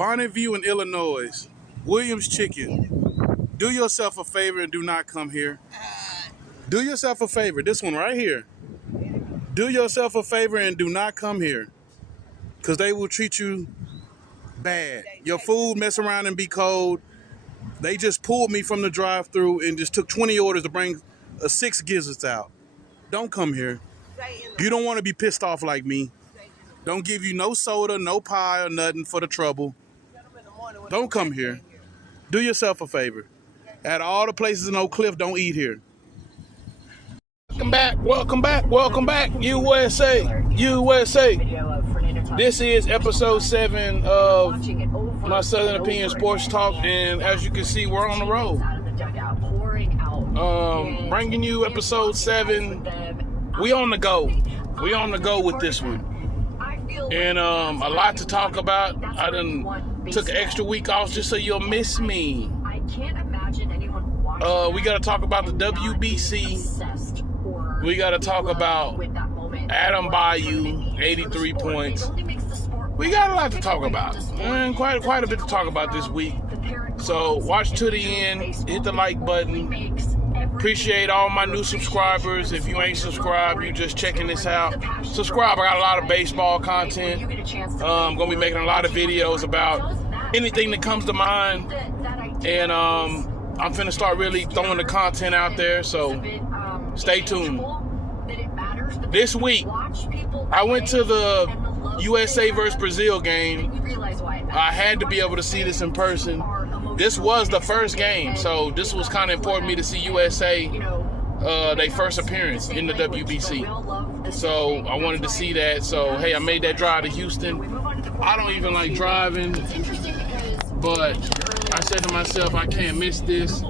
Bonnet View in Illinois, Williams Chicken. Do yourself a favor and do not come here. Do yourself a favor. This one right here. Do yourself a favor and do not come here. Because they will treat you bad. Your food mess around and be cold. They just pulled me from the drive-thru and just took 20 orders to bring 6 gizzards out. Don't come here. You don't want to be pissed off like me. Don't give you no soda, no pie, or nothing for the trouble. Don't come here. Do yourself a favor. At all the places in Oak Cliff, don't eat here. Welcome back, USA, USA. This is episode 7 of my Southern Opinion Sports Talk, and as you can see, we're on the road. Bringing you episode 7. We on the go. We on the go with this one. And a lot to talk about. I done took an extra week off just so you'll miss me. We got to talk about the WBC. We got to talk about Adam Bayou, 83 points. We got a lot to talk about. And quite a bit to talk about this week. So watch to the end. Hit the like button. Appreciate all my new subscribers. If you ain't subscribed, you just checking this out, subscribe. I got a lot of baseball content. I'm gonna be making a lot of videos about anything that comes to mind, and I'm finna start really throwing the content out there, so stay tuned. This week I went to the USA versus Brazil game. I had to be able to see this in person. This was the first game, so this was kind of important to me to see USA, their first appearance in the WBC. So I wanted to see that. So, hey, I made that drive to Houston. I don't even like driving, but I said to myself, I can't miss this.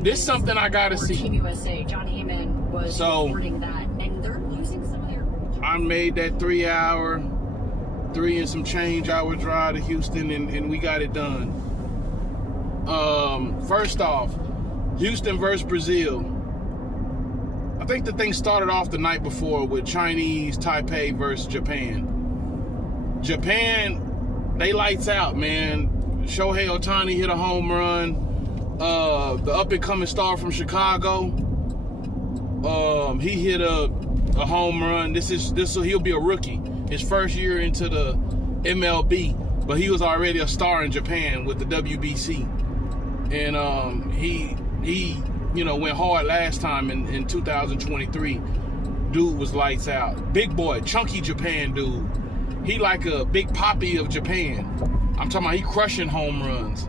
This is something I got to see. So I made that 3 and some change hour drive to Houston, and we got it done. First off, Houston versus Brazil. I think the thing started off the night before with Chinese Taipei versus Japan. Japan, they lights out, man. Shohei Ohtani hit a home run. The up-and-coming star from Chicago, he hit a home run. He'll be a rookie. His first year into the MLB, but he was already a star in Japan with the WBC. And he went hard last time in 2023. Dude was lights out. Big boy, chunky Japan dude. He like a big poppy of Japan. I'm talking about he crushing home runs.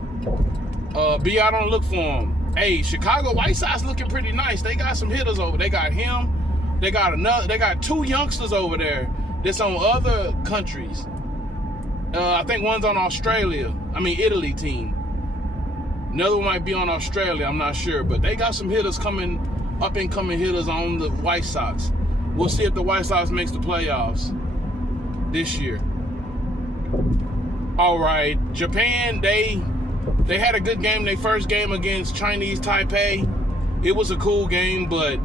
Be out on the look for him. Hey, Chicago White Sox looking pretty nice. They got some hitters over. They got him. They got 2 youngsters over there that's on other countries. I think one's on Italy team. Another one might be on Australia, I'm not sure. But they got some hitters up-and-coming hitters on the White Sox. We'll see if the White Sox makes the playoffs this year. All right, Japan, they had a good game. Their first game against Chinese Taipei. It was a cool game, but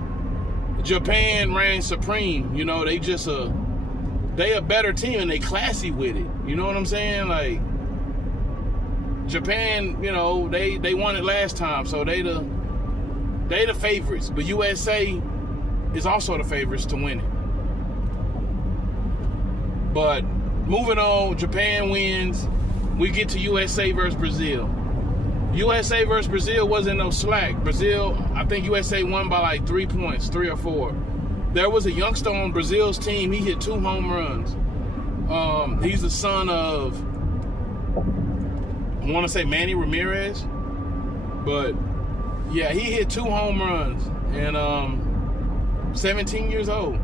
Japan ran supreme. You know, they a better team, and they classy with it. You know what I'm saying? Like, Japan, they won it last time, so they the favorites. But USA is also the favorites to win it. But moving on, Japan wins. We get to USA versus Brazil. USA versus Brazil wasn't no slack. Brazil, I think USA won by like 3 points, 3 or 4. There was a youngster on Brazil's team. He hit 2 home runs. He's the son of, I want to say Manny Ramirez, but yeah, he hit 2 home runs, and 17 years old.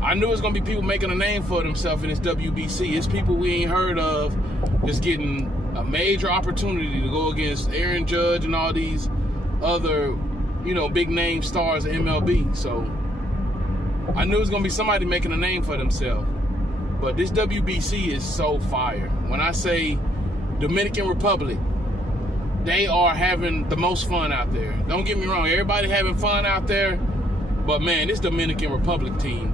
I knew it was going to be people making a name for themselves in this WBC. It's people we ain't heard of just getting a major opportunity to go against Aaron Judge and all these other, big name stars in MLB. So I knew it was going to be somebody making a name for themselves. But this WBC is so fire. When I say Dominican Republic, they are having the most fun out there. Don't get me wrong, everybody having fun out there, but man, this Dominican Republic team,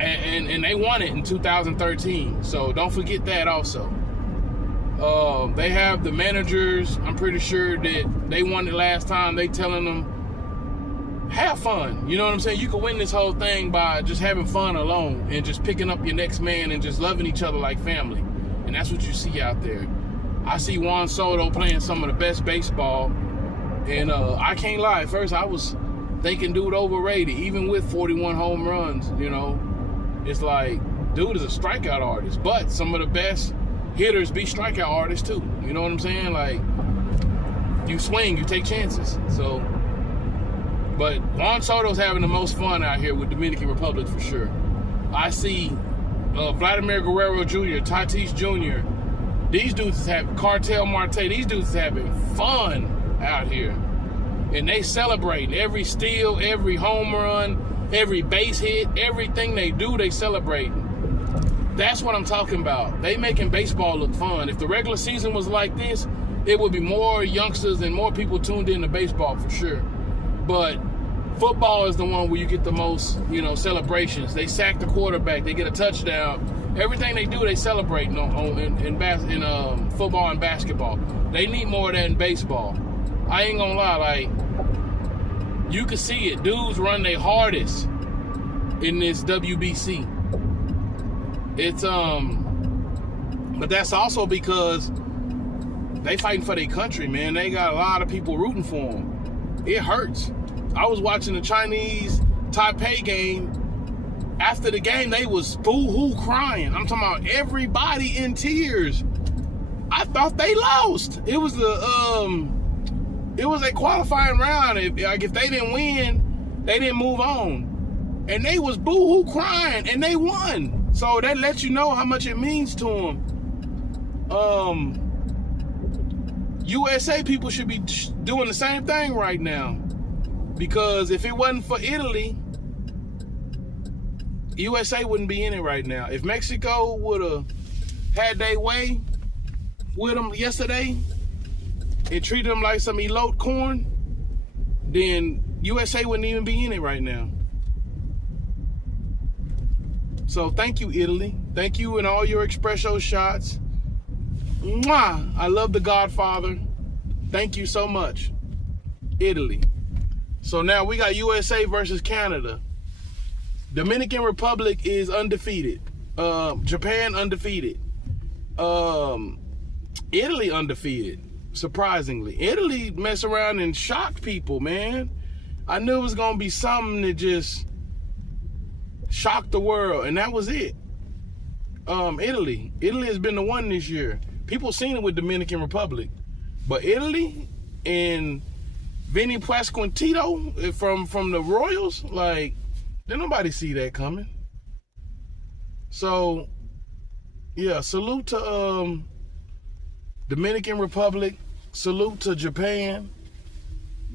and they won it in 2013, so don't forget that also. They have the managers. I'm pretty sure that they won it last time. They telling them, have fun. You know what I'm saying? You can win this whole thing by just having fun alone and just picking up your next man and just loving each other like family. And that's what you see out there. I see Juan Soto playing some of the best baseball. And I can't lie. At first, I was thinking dude overrated, even with 41 home runs. You know, it's like dude is a strikeout artist, but some of the best hitters be strikeout artists too. You know what I'm saying? Like, you swing, you take chances. So, but Juan Soto's having the most fun out here with Dominican Republic for sure. I see Vladimir Guerrero Jr., Tatis Jr. These dudes have Cartel Marte. These dudes having fun out here, and they celebrate every steal, every home run, every base hit, everything they do. They celebrate. That's what I'm talking about. They making baseball look fun. If the regular season was like this, it would be more youngsters and more people tuned into baseball for sure. But football is the one where you get the most, you know, celebrations. They sack the quarterback. They get a touchdown. Everything they do, they celebrate in football and basketball. They need more of that in baseball. I ain't gonna lie, like, you can see it. Dudes run their hardest in this WBC. It's but that's also because they fighting for their country, man. They got a lot of people rooting for them. It hurts. I was watching the Chinese Taipei game. After the game, they was boo-hoo crying. I'm talking about everybody in tears. I thought they lost. It was a qualifying round. If they didn't win, they didn't move on. And they was boo-hoo crying, and they won. So that lets you know how much it means to them. USA people should be doing the same thing right now. Because if it wasn't for Italy, USA wouldn't be in it right now. If Mexico would have had their way with them yesterday and treated them like some elote corn, then USA wouldn't even be in it right now. So thank you, Italy. Thank you in all your espresso shots. Mwah! I love The Godfather. Thank you so much, Italy. So now we got USA versus Canada. Dominican Republic is undefeated. Japan undefeated. Italy undefeated, surprisingly. Italy messed around and shocked people, man. I knew it was going to be something that just shocked the world, and that was it. Italy has been the one this year. People seen it with Dominican Republic, but Italy and Vinny Pasquantino from the Royals, like, didn't nobody see that coming. So yeah, salute to Dominican Republic, salute to Japan,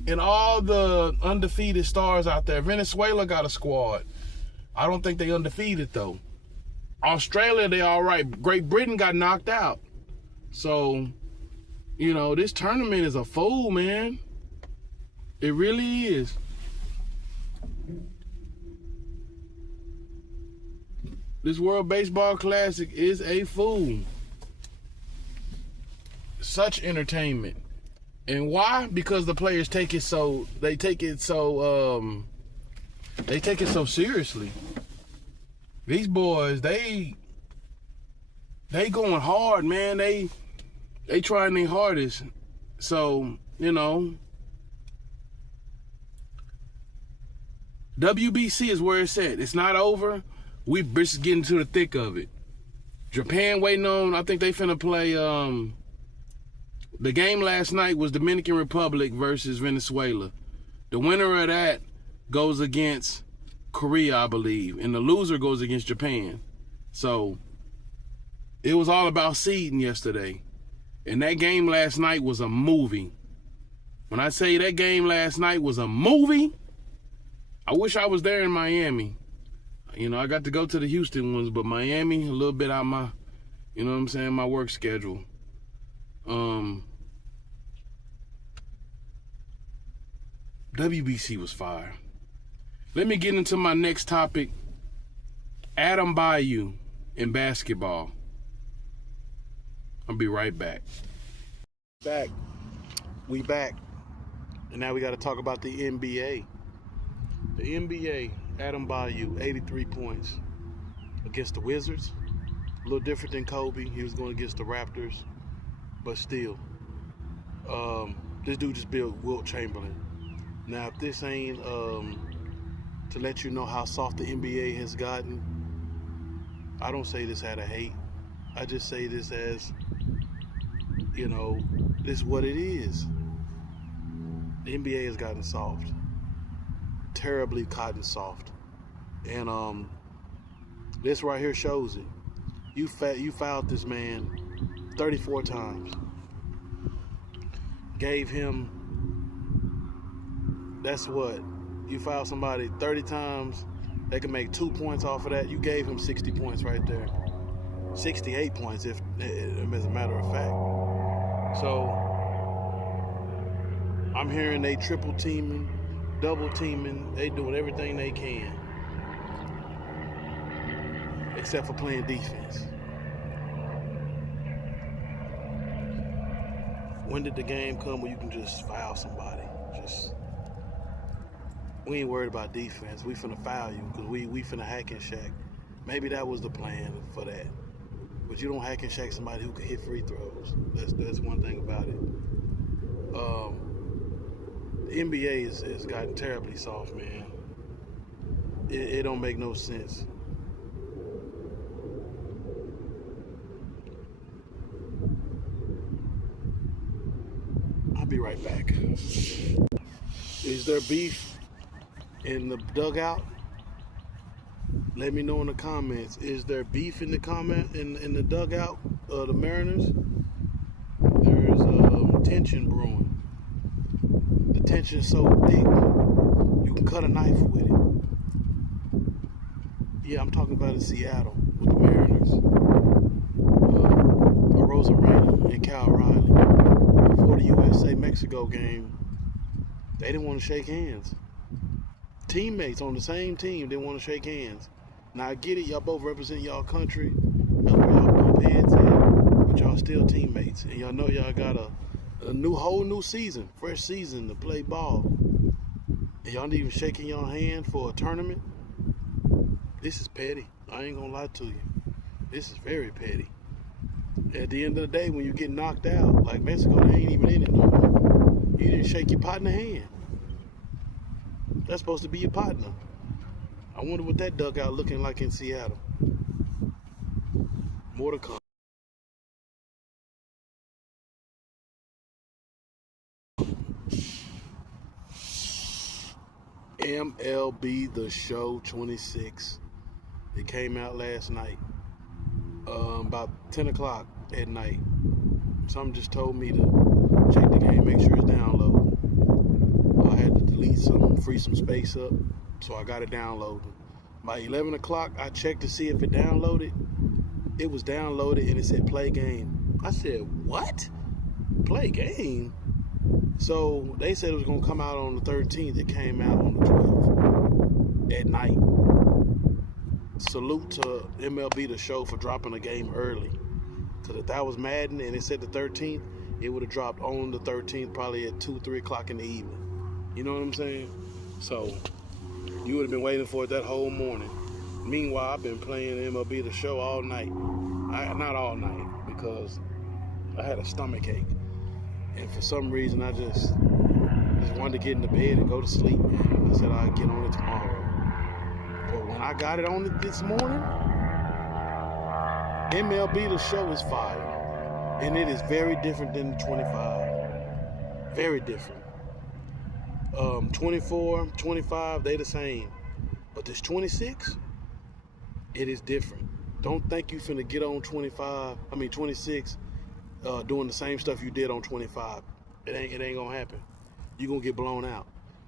and all the undefeated stars out there. Venezuela got a squad. I don't think they undefeated though. Australia, they all right. Great Britain got knocked out. So, you know, this tournament is a fool, man. It really is. This World Baseball Classic is a fool. Such entertainment. And why? Because the players take it so seriously. These boys, they going hard, man. They trying their hardest. So, you know, WBC is where it's at. It's not over. We just getting to the thick of it. Japan waiting on, I think they finna play, the game last night was Dominican Republic versus Venezuela. The winner of that goes against Korea, I believe, and the loser goes against Japan. So it was all about seeding yesterday. And that game last night was a movie. When I say that game last night was a movie, I wish I was there in Miami. You know, I got to go to the Houston ones, but Miami, a little bit out my, you know what I'm saying, my work schedule. WBC was fire. Let me get into my next topic. Adam Bayou in basketball. I'll be right back. We back. And now we got to talk about the NBA. The NBA, Adam Bayou, 83 points against the Wizards. A little different than Kobe. He was going against the Raptors. But still, this dude just built Wilt Chamberlain. Now, if this ain't to let you know how soft the NBA has gotten, I don't say this out of hate. I just say this as, you know, this is what it is. The NBA has gotten soft. Terribly gotten soft. And this right here shows it. You fouled this man 34 times. Gave him, that's what? You foul somebody 30 times, they can make 2 points off of that. You gave him 60 points right there. 68 points, if as a matter of fact. So, I'm hearing they triple teaming, double teaming, they doing everything they can. Except for playing defense. When did the game come where you can just foul somebody? We ain't worried about defense. We finna foul you because we finna hack and shack. Maybe that was the plan for that. But you don't hack and shack somebody who can hit free throws. That's one thing about it. The NBA has gotten terribly soft, man. It don't make no sense. I'll be right back. Is there beef in the dugout? Let me know in the comments. Is there beef in the in the dugout of the Mariners? There's tension brewing. The tension's so thick you can cut a knife with it. Yeah, I'm talking about in Seattle with the Mariners. Rosarena and Cal Riley. Before the USA-Mexico game, they didn't want to shake hands. Teammates on the same team didn't want to shake hands. Now I get it, y'all both represent y'all country, that's where y'all bump heads at, but y'all still teammates, and y'all know y'all got a whole new season, fresh season to play ball, and y'all not even shaking y'all hand for a tournament. This is petty. I ain't gonna lie to you. This is very petty. At the end of the day, when you get knocked out, like Mexico, they ain't even in it no more. You didn't shake your partner hand. That's supposed to be your partner. I wonder what that dugout looking like in Seattle. More to come. MLB The Show 26. It came out last night. About 10 o'clock at night. Something just told me to check the game, make sure it's downloaded. I had to delete some, free some space up, so I got it downloaded. By 11 o'clock, I checked to see if it downloaded. It was downloaded and it said play game. I said, what? Play game? So they said it was going to come out on the 13th. It came out on the 12th at night. Salute to MLB The Show for dropping a game early. Because if that was Madden and it said the 13th, it would have dropped on the 13th probably at 2, 3 o'clock in the evening. You know what I'm saying? So you would have been waiting for it that whole morning. Meanwhile, I've been playing MLB The Show all night. Not all night, because I had a stomach ache. And for some reason, I just wanted to get in the bed and go to sleep, man. I said I'd get on it tomorrow. But when I got it on it this morning, MLB The Show is fire. And it is very different than the 25. Very different. 24, 25, they the same. But this 26, it is different. Don't think you finna get on 26, doing the same stuff you did on 25. It ain't gonna happen. You're gonna get blown out.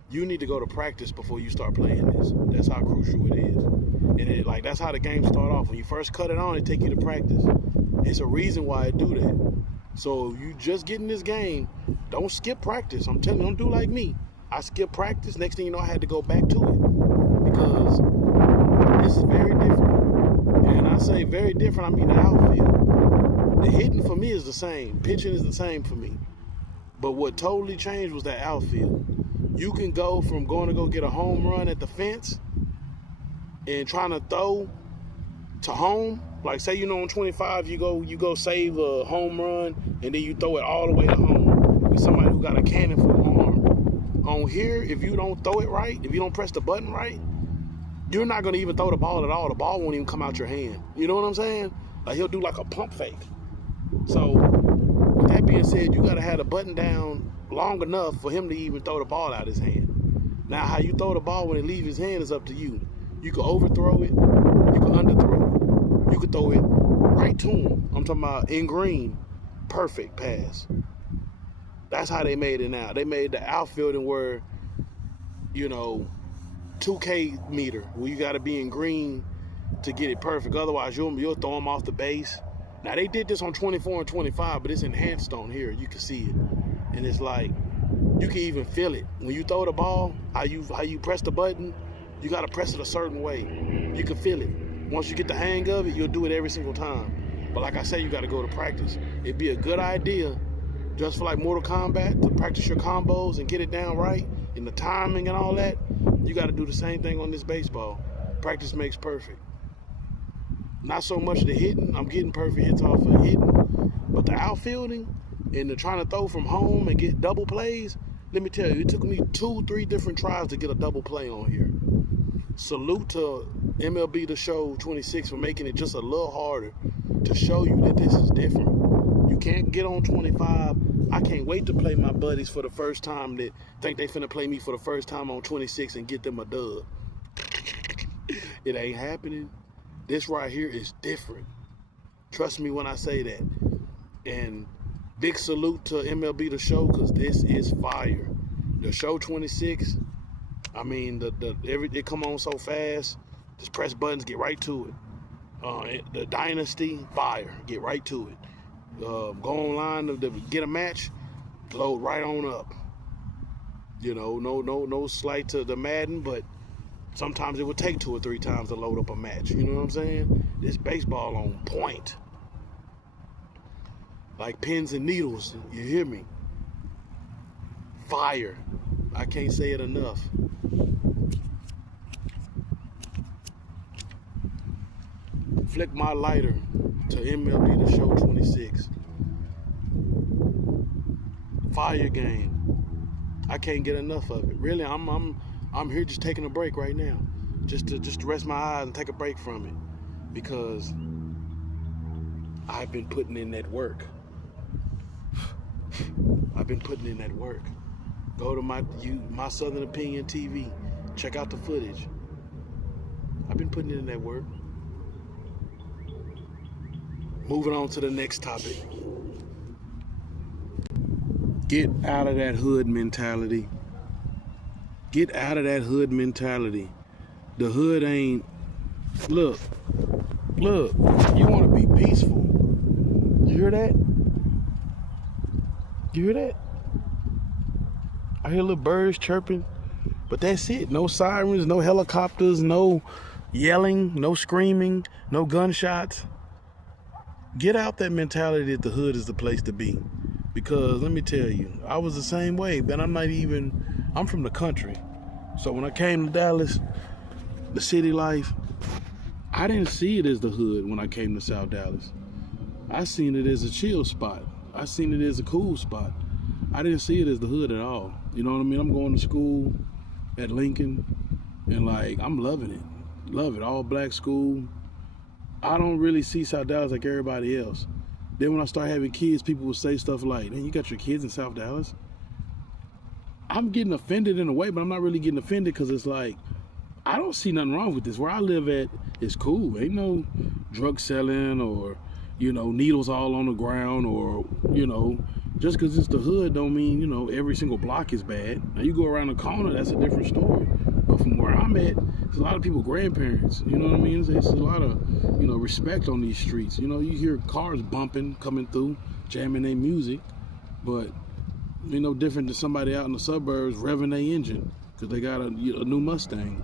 You need to go to practice before you start playing this. That's how crucial it is. And that's how the game start off. When you first cut it on, it take you to practice. It's a reason why it do that. So you just get in this game, don't skip practice. I'm telling you, don't do like me. I skipped practice. Next thing you know, I had to go back to it because this is very different. And I say very different, I mean the outfield. The hitting for me is the same. Pitching is the same for me. But what totally changed was that outfield. You can go from going to go get a home run at the fence and trying to throw to home. Like say on 25 you go save a home run and then you throw it all the way to home with somebody who got a cannon for an arm. On here, if you don't throw it right, if you don't press the button right, you're not gonna even throw the ball at all. The ball won't even come out your hand. You know what I'm saying? Like he'll do like a pump fake. So with that being said, you gotta have the button down long enough for him to even throw the ball out his hand. Now how you throw the ball when it leaves his hand is up to you. You can overthrow it, you can underthrow it, you can throw it right to him. I'm talking about in green, perfect pass. That's how they made it now. They made the outfielding where, 2K meter, where you gotta be in green to get it perfect. Otherwise, you'll throw them off the base. Now they did this on 24 and 25, but it's enhanced on here. You can see it, and it's like you can even feel it when you throw the ball. How you press the button, you gotta press it a certain way. You can feel it. Once you get the hang of it, you'll do it every single time. But like I say, you gotta go to practice. It'd be a good idea, just for like Mortal Kombat, to practice your combos and get it down right, and the timing and all that. You gotta do the same thing on this baseball. Practice makes perfect. Not so much the hitting. I'm getting perfect hits off of hitting. But the outfielding and the trying to throw from home and get double plays, let me tell you, it took me 2-3 different tries to get a double play on here. Salute to MLB The Show 26 for making it just a little harder to show you that this is different. You can't get on 25. I can't wait to play my buddies for the first time that think they finna play me for the first time on 26 and get them a dub. It ain't happening. This right here is different. Trust me when I say that. And big salute to MLB The Show, because this is fire. The Show 26, I mean, it come on so fast. Just press buttons, get right to it. The Dynasty, fire, get right to it. Go online to get a match, load right on up. No slight to the Madden, but sometimes it would take 2 or 3 times to load up a match. You know what I'm saying? This baseball on point. Like pins and needles, you hear me? Fire. I can't say it enough. Flick my lighter to MLB The Show 26. Fire game. I can't get enough of it. Really, I'm here just taking a break right now, just to rest my eyes and take a break from it, because I've been putting in that work. I've been putting in that work. Go to my Southern Opinion TV, check out the footage. I've been putting in that work. Moving on to the next topic. Get out of that hood mentality. Get out of that hood mentality. The hood ain't... Look. You want to be peaceful. You hear that? You hear that? I hear little birds chirping. But that's it. No sirens, no helicopters, no yelling, no screaming, no gunshots. Get out that mentality that the hood is the place to be. Because let me tell you, I was the same way, but I'm from the country. So when I came to Dallas, the city life, I didn't see it as the hood when I came to South Dallas. I seen it as a chill spot. I seen it as a cool spot. I didn't see it as the hood at all. You know what I mean? I'm going to school at Lincoln, and I'm loving it. Love it. All black school. I don't really see South Dallas like everybody else. Then when I start having kids, people will say stuff like, "Man, you got your kids in South Dallas?" I'm getting offended in a way, but I'm not really getting offended, because it's like, I don't see nothing wrong with this. Where I live at is cool. Ain't no drug selling or, needles all on the ground, or, just because it's the hood don't mean, every single block is bad. Now you go around the corner, that's a different story. But from where I'm at, there's a lot of people grandparents, you know what I mean? There's a lot of, respect on these streets. You hear cars bumping, coming through, jamming their music, but no different than somebody out in the suburbs revving their engine because they got a new Mustang,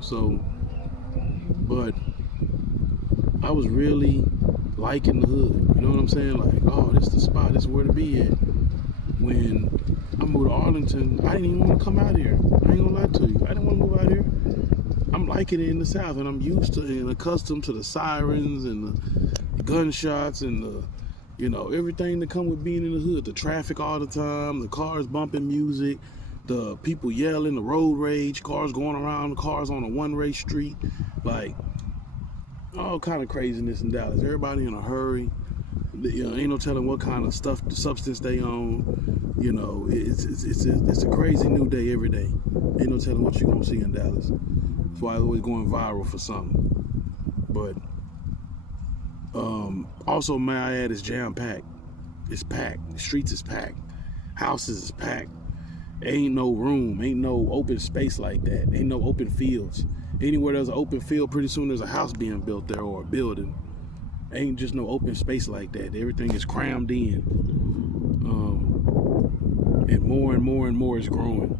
so, but I was really liking the hood. You know what I'm saying? Like, oh, this is the spot. This is where to be at. When I moved to Arlington, I didn't even want to come out here. I ain't gonna lie to you. I didn't want to move out here. I'm liking it in the South, and I'm used to and accustomed to the sirens and the gunshots and the, you know, everything that come with being in the hood. The traffic all the time, the cars bumping music, the people yelling, the road rage, cars going around, cars on a one-way street, like all kind of craziness in Dallas. Everybody in a hurry. You know, ain't no telling what kind of substance they own. You know, it's a crazy new day every day. Ain't no telling what you're gonna see in Dallas. That's why it's always going viral for something. But also, may I add, it's jam packed. It's packed. The streets is packed. Houses is packed. Ain't no room. Ain't no open space like that. Ain't no open fields. Anywhere there's an open field, pretty soon there's a house being built there or a building. Ain't just no open space like that. Everything is crammed in. And more is growing.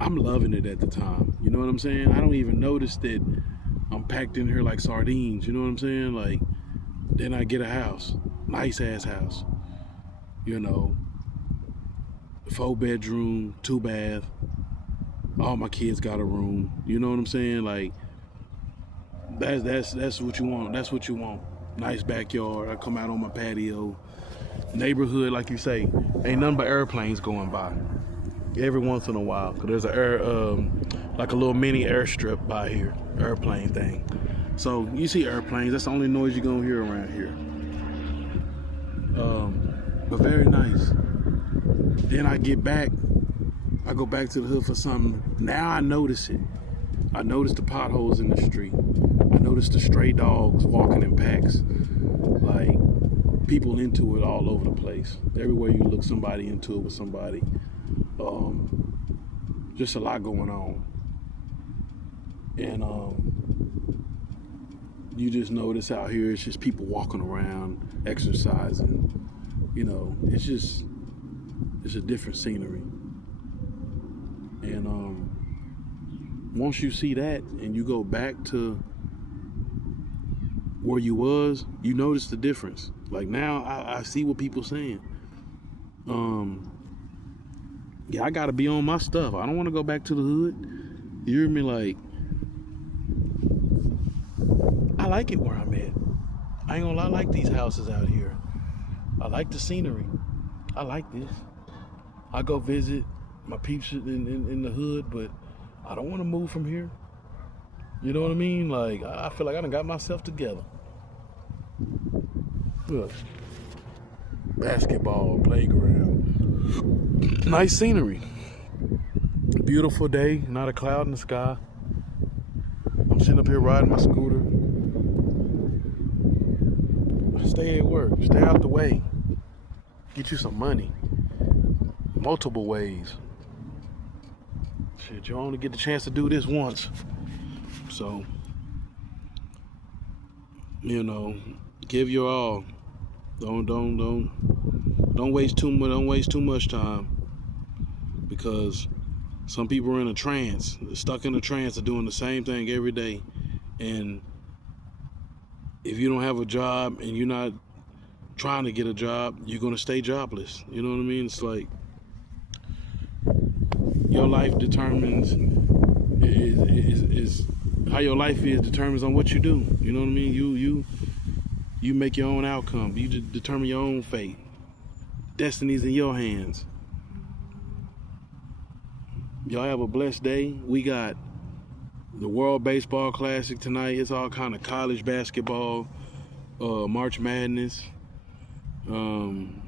I'm loving it at the time. You know what I'm saying? I don't even notice that I'm packed in here like sardines. You know what I'm saying? Like, then I get a house. Nice ass house. You know, 4-bedroom, 2-bath. All my kids got a room. You know what I'm saying? Like, that's what you want. That's what you want. Nice backyard. I come out on my patio. Neighborhood, like you say, ain't nothing but airplanes going by every once in a while. Cause there's like a little mini airstrip by here, airplane thing. So you see airplanes. That's the only noise you're gonna hear around here. But very nice. Then I get back. I go back to the hood for something. Now I notice it. I notice the potholes in the street. I notice the stray dogs walking in packs. Like, people into it all over the place. Everywhere you look, somebody into it with somebody. Just a lot going on. And you just notice out here, it's just people walking around, exercising. You know, it's a different scenery. And once you see that and you go back to where you was, you notice the difference. Like, now I see what people saying. Yeah, I gotta be on my stuff. I don't want to go back to the hood. You hear me? Like, I like it where I'm at. I ain't gonna lie, I like these houses out here. I like the scenery. I like this. I go visit my peeps in the hood, but I don't want to move from here. You know what I mean? Like, I feel like I done got myself together. Look, basketball, playground, nice scenery, beautiful day, not a cloud in the sky. I'm sitting up here riding my scooter. Stay at work, stay out the way, get you some money, multiple ways. Shit, you only get the chance to do this once. So, you know, give your all. Don't waste too much. Don't waste too much time, because some people are in a trance. They're stuck in a trance of doing the same thing every day, and if you don't have a job and you're not trying to get a job, you're gonna stay jobless. You know what I mean? It's like, your life determines is how your life is determines on what you do. You know what I mean? You make your own outcome. You determine your own fate. Destiny's in your hands. Y'all have a blessed day. We got the World Baseball Classic tonight. It's all kind of college basketball, March Madness. I'm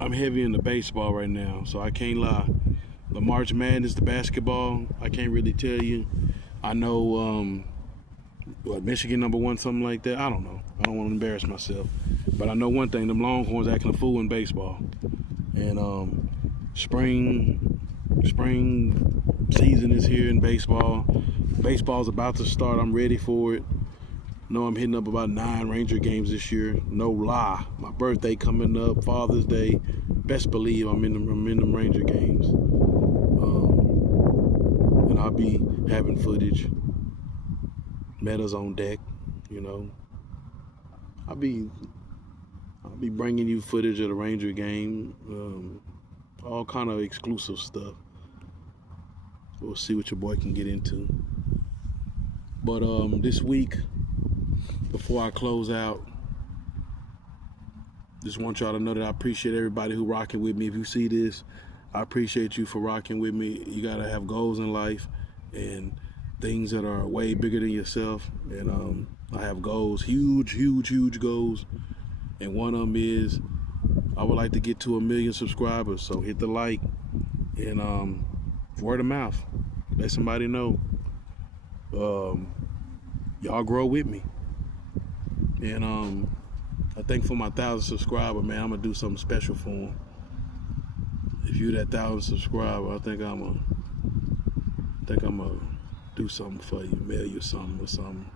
heavy into baseball right now, so I can't lie. The March Madness, the basketball, I can't really tell you. I know, Michigan #1, something like that. I don't know. I don't want to embarrass myself. But I know one thing, them Longhorns acting a fool in baseball. And spring season is here in baseball. Baseball's about to start. I'm ready for it. Know I'm hitting up about 9 Ranger games this year. No lie. My birthday coming up, Father's Day. Best believe I'm in them Ranger games. And I'll be having footage. Metas on deck, you know. I'll be bringing you footage of the Ranger game, all kind of exclusive stuff. We'll see what your boy can get into. But this week, before I close out, just want y'all to know that I appreciate everybody who rocking with me. If you see this, I appreciate you for rocking with me. You gotta have goals in life and things that are way bigger than yourself. And I have goals, huge goals. And one of them is I would like to get to 1 million subscribers. So hit the like and word of mouth. Let somebody know. Y'all grow with me. And I think for my 1,000 subscriber, man, I'm gonna do something special for them. If you that 1,000 subscriber, I think I'm gonna do something for you, mail you something or something.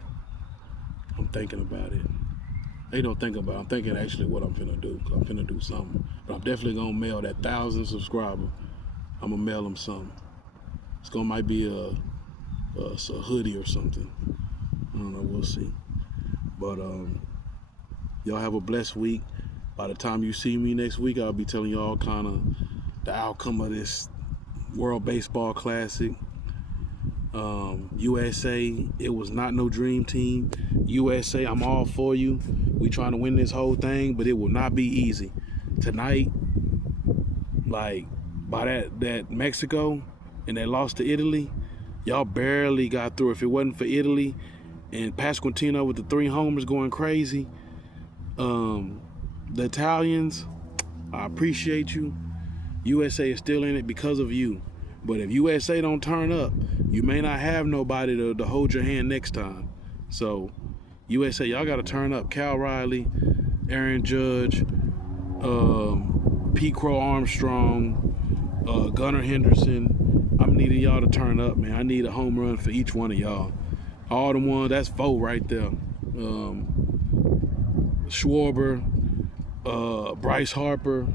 I'm thinking about it. They don't think about it. I'm thinking actually what I'm finna do. I'm finna do something. But I'm definitely gonna mail that 1,000 subscriber. I'm gonna mail them something. Might be a hoodie or something. I don't know, we'll see. But y'all have a blessed week. By the time you see me next week, I'll be telling you all kind of the outcome of this World Baseball Classic. USA, it was not no dream team. USA, I'm all for you. We trying to win this whole thing, but it will not be easy. Tonight, like by that Mexico and that loss to Italy, y'all barely got through. If it wasn't for Italy and Pasquantino with the 3 homers going crazy, the Italians, I appreciate you. USA is still in it because of you. But if USA don't turn up, you may not have nobody to hold your hand next time. So USA, y'all got to turn up. Cal Riley, Aaron Judge, Pete Crow Armstrong, Gunnar Henderson. I'm needing y'all to turn up, man. I need a home run for each one of y'all. All the ones, that's 4 right there. Schwarber, Bryce Harper.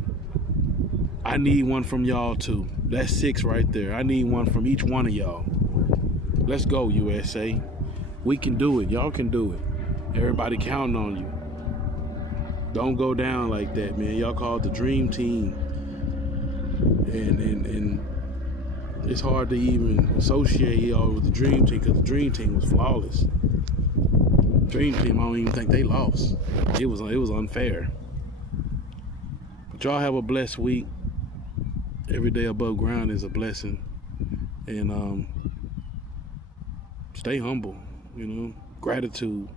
I need one from y'all too. That's 6 right there. I need one from each one of y'all. Let's go, USA. We can do it. Y'all can do it. Everybody counting on you. Don't go down like that, man. Y'all call it the dream team. And it's hard to even associate y'all with the dream team because the dream team was flawless. Dream team, I don't even think they lost. It was unfair. But y'all have a blessed week. Every day above ground is a blessing. And stay humble, gratitude.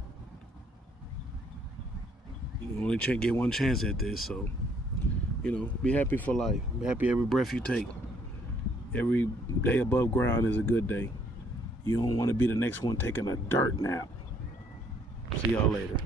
You only get one chance at this, so be happy for life. Be happy every breath you take. Every day above ground is a good day. You don't want to be the next one taking a dirt nap. See y'all later.